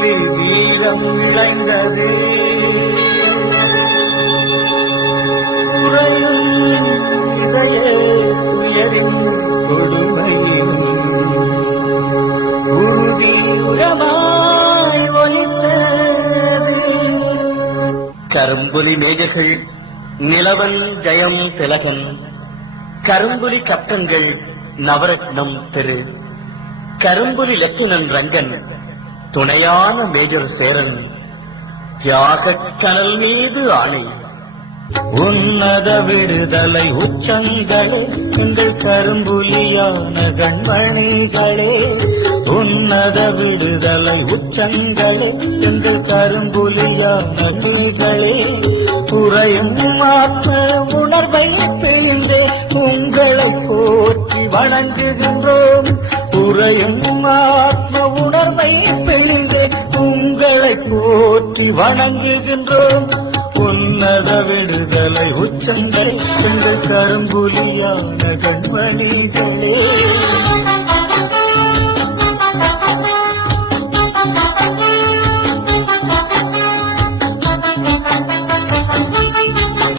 வீரம் இழந்தது உறையும் இதய கொடுமையும் உறுதி உரமாய் ஒலித்தது. கரும்புலி மேகங்கள் நிலவன் ஜெயம் திலகன். கரும்புலி கப்டன்கள் நவரத்னம் திரு. கரும்புலி லெப்டினன்ட் ரங்கன். துணையான மேஜர் சேரன் தியாக கனல் மீது ஆணை உன்னத விடுதலை உச்சங்களே எங்கள் கரும்புலியான கண்மணிகளே. உன்னத விடுதலை உச்சங்களே எங்கள் கரும்புலியான நீகளே குறையும் ஆத்ம உணர்வை பிழிந்தே உங்களை போற்றி வணங்குகின்றோம். குறையும் ஆத்ம உணர்வை பிழிந்தே போற்றி வணங்குகின்றோம். உன்னத விடுதலை உச்சங்களை எங்கள் கரும்புலியான கண்மணிகளே.